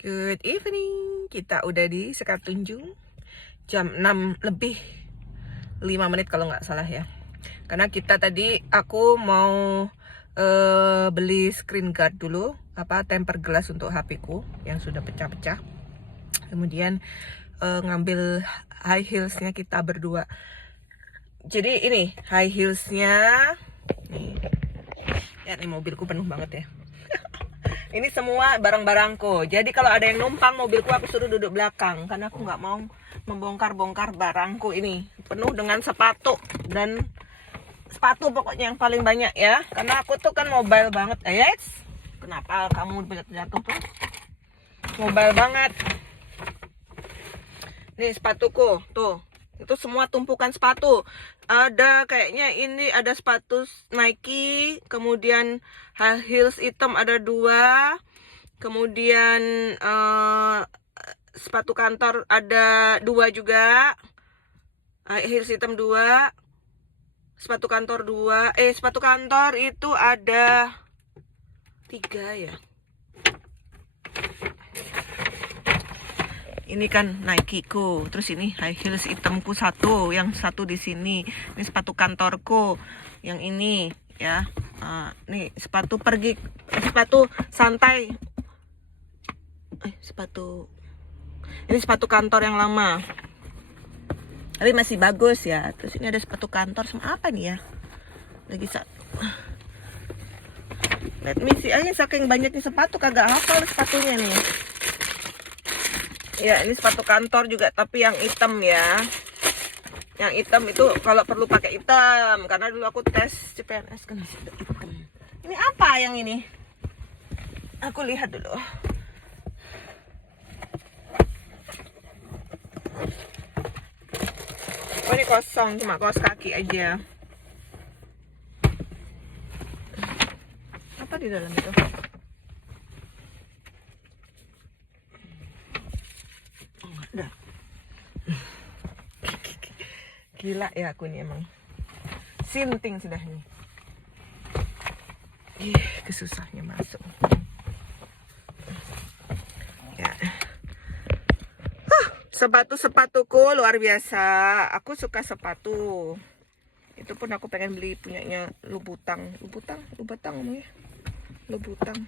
Good evening. Kita udah di Sekar Tunjung. Jam 6 lebih 5 menit kalau nggak salah ya. Karena kita tadi aku mau beli screen guard dulu, temper glass untuk HP ku yang sudah pecah-pecah. Kemudian ngambil high heelsnya kita berdua. Jadi ini high heelsnya. Nih. Ya, nih mobilku penuh banget ya. Ini semua barang-barangku. Jadi kalau ada yang numpang mobilku, aku suruh duduk belakang. Karena aku nggak mau membongkar-bongkar barangku ini. Penuh dengan sepatu. Dan sepatu pokoknya yang paling banyak ya. Karena aku tuh kan mobile banget. Yes. Kenapa kamu jatuh tuh? Mobile banget. Nih sepatuku. Tuh. Itu semua tumpukan sepatu. Ada kayaknya ini ada sepatu Nike, kemudian high heels hitam ada 2, kemudian sepatu kantor ada 2 juga, high heels hitam 2, sepatu kantor 2, sepatu kantor itu ada 3 ya. Ini kan Nike ku, terus ini high heels hitamku 1, yang 1 di sini. Ini sepatu kantorku, yang ini ya. Nih sepatu pergi, sepatu santai. Ini sepatu kantor yang lama. Tapi masih bagus ya. Terus ini ada sepatu kantor sama apa nih ya? Let me see. Saking banyaknya sepatu kagak hafal sepatunya nih. Ya, ini sepatu kantor juga, tapi yang hitam ya. Yang hitam itu kalau perlu pakai hitam, karena dulu aku tes CPNS kan hitam. Ini apa yang ini? Aku lihat dulu. Oh, ini kosong, cuma kaos kaki aja. Apa di dalam itu? Gila ya aku nih emang. Sinting sudah nih. Kesusahnya masuk. Ya. Sepatu-sepatuku luar biasa. Aku suka sepatu. Itu pun aku pengen beli punyanya Lubutang ngomongnya. Lubutang.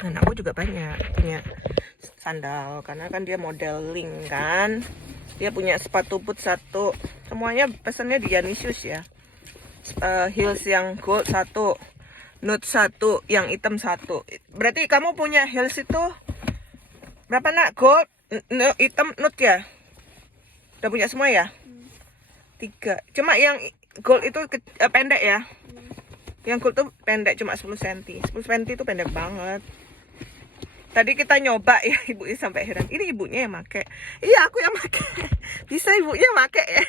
Dan aku juga banyak punya sandal karena kan dia modeling kan. Dia punya sepatu boot 1. Semuanya pesannya di Dionysius ya. Heels yang gold 1, nude 1, yang hitam 1. Berarti kamu punya heels itu berapa nak? Gold, hitam, nude ya? Udah punya semua ya? 3. Cuma yang gold itu pendek ya? Yang gold tuh pendek, cuma 10 cm. 10 cm itu pendek banget. Tadi kita nyoba ya, ibunya sampai heran. Ini ibunya yang make. Iya, aku yang make. Bisa ibunya make ya.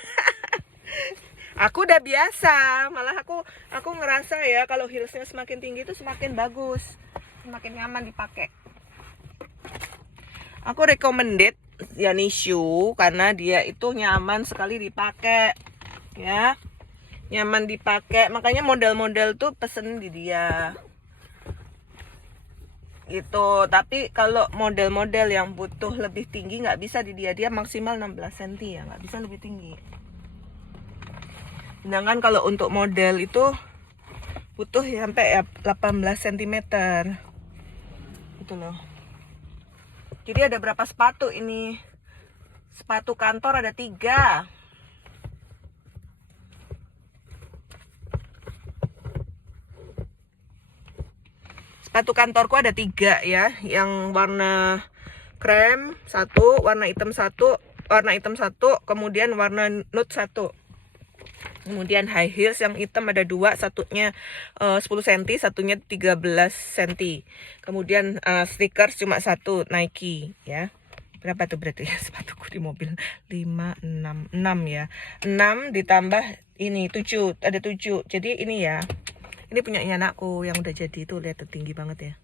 Aku udah biasa. Malah aku ngerasa ya kalau heelsnya semakin tinggi itu semakin bagus, semakin nyaman dipakai. Aku recommended Dionysius karena dia itu nyaman sekali dipakai. Ya. Nyaman dipakai. Makanya model-model tuh pesen di dia. Gitu. Tapi kalau model-model yang butuh lebih tinggi nggak bisa di dia maksimal 16 cm ya, nggak bisa lebih tinggi. Sedangkan kalau untuk model itu butuh sampai ya 18 cm. Gitu loh. Jadi ada berapa sepatu ini? Sepatu kantor ada 3. Sepatu kantorku ada 3 ya, yang warna krem 1, warna hitam 1, kemudian warna nude 1. Kemudian high heels yang hitam ada 2, satunya 10 cm, satunya 13 cm. Kemudian sneakers cuma 1 Nike ya. Berapa tuh berarti ya sepatuku di mobil? 5, 6 ya. 6 ditambah ini 7, ada 7. Jadi ini ya. Ini punya anakku yang udah jadi tuh, lihat tuh tinggi banget ya.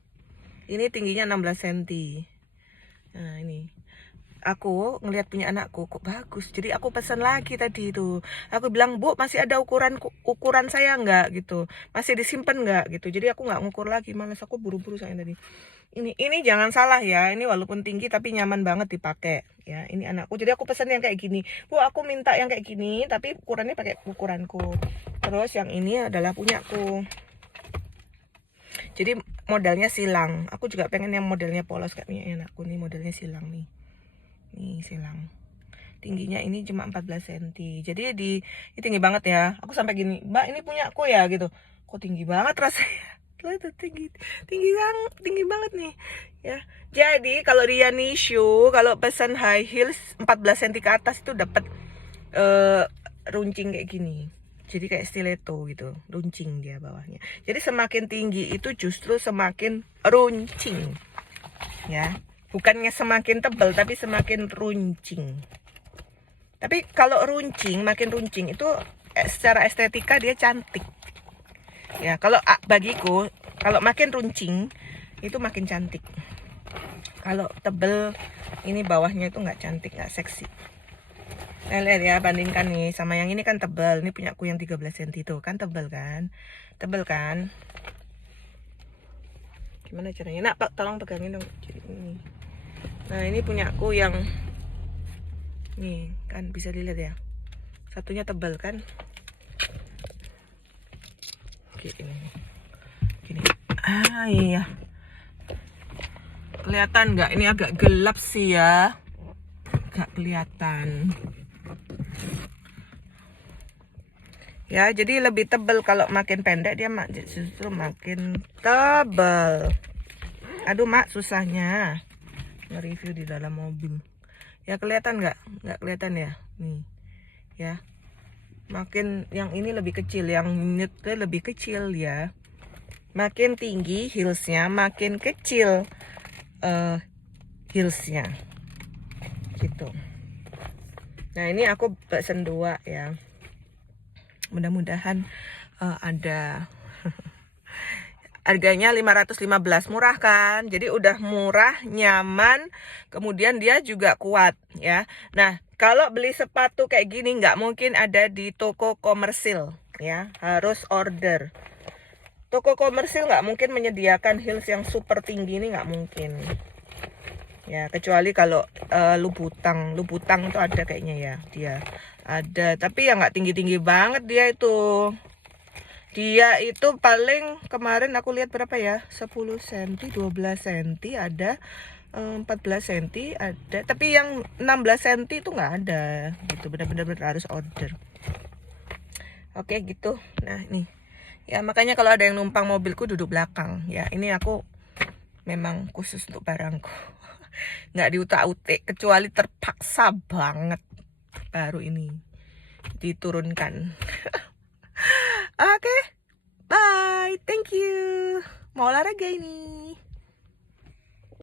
Ini tingginya 16 cm. Nah, ini. aku ngelihat punya anakku kok bagus, jadi aku pesan lagi tadi itu. Aku bilang, Bu, masih ada ukuran saya nggak gitu, masih disimpan nggak gitu. Jadi aku nggak ngukur lagi, malas aku buru-buru saya tadi. Ini jangan salah ya, ini walaupun tinggi tapi nyaman banget dipakai ya. Ini anakku, jadi aku pesan yang kayak gini. Bu, aku minta yang kayak gini tapi ukurannya pakai ukuranku. Terus yang ini adalah punyaku. Jadi modelnya silang. Aku juga pengen yang modelnya polos kayak punya anakku nih, modelnya silang nih. Nih silang. Tingginya ini cuma 14 cm. Jadi ini tinggi banget ya. Aku sampai gini, Mbak, ini punya aku ya gitu. Kok tinggi banget rasanya. Itu tinggi banget nih ya. Jadi kalau Riani Shoe, kalau pesan high heels 14 cm ke atas itu dapat runcing kayak gini. Jadi kayak stiletto gitu, runcing dia bawahnya. Jadi semakin tinggi itu justru semakin runcing ya. Bukannya semakin tebal tapi semakin runcing. Tapi kalau runcing, makin runcing itu secara estetika dia cantik. Ya, kalau bagiku, kalau makin runcing itu makin cantik. Kalau tebel ini bawahnya itu nggak cantik, nggak seksi. Nah, lihat ya, bandingkan nih sama yang ini kan tebal. Ini punya aku yang 13 cm itu kan tebal kan? Tebel kan? Gimana caranya? Nak, Pak, tolong pegangin dong. Nah, ini punya aku yang nih, kan bisa dilihat ya. Satunya tebal kan? Gini. Ah, iya. Kelihatan nggak? Ini agak gelap sih ya. Nggak kelihatan. Ya, jadi lebih tebal. Kalau makin pendek dia justru makin tebal. Aduh, Mak, susahnya nge-review di dalam mobil. Ya, kelihatan nggak? Nggak kelihatan ya? Nih, ya. Makin yang ini lebih kecil, yang ini lebih kecil ya. Makin tinggi heelsnya, makin kecil heelsnya. Gitu. Nah, ini aku pesen 2 ya. Mudah-mudahan ada harganya 515, murah kan? Jadi udah murah, nyaman, kemudian dia juga kuat ya. Nah, kalau beli sepatu kayak gini nggak mungkin ada di toko komersil ya, harus order. Toko komersil nggak mungkin menyediakan heels yang super tinggi, ini nggak mungkin. Ya, kecuali kalau Lubutang itu ada kayaknya ya, dia ada, tapi ya nggak tinggi-tinggi banget dia itu. Dia itu paling kemarin aku lihat berapa ya, 10 cm, 12 cm ada, 14 cm ada, tapi yang 16 cm itu nggak ada gitu, benar-benar harus order. Oke gitu. Nah nih ya, makanya kalau ada yang numpang mobilku duduk belakang ya, ini aku memang khusus untuk barangku. Nggak diutak-utik, kecuali terpaksa banget baru ini diturunkan. Oke, bye, thank you. Mau olahraga ini.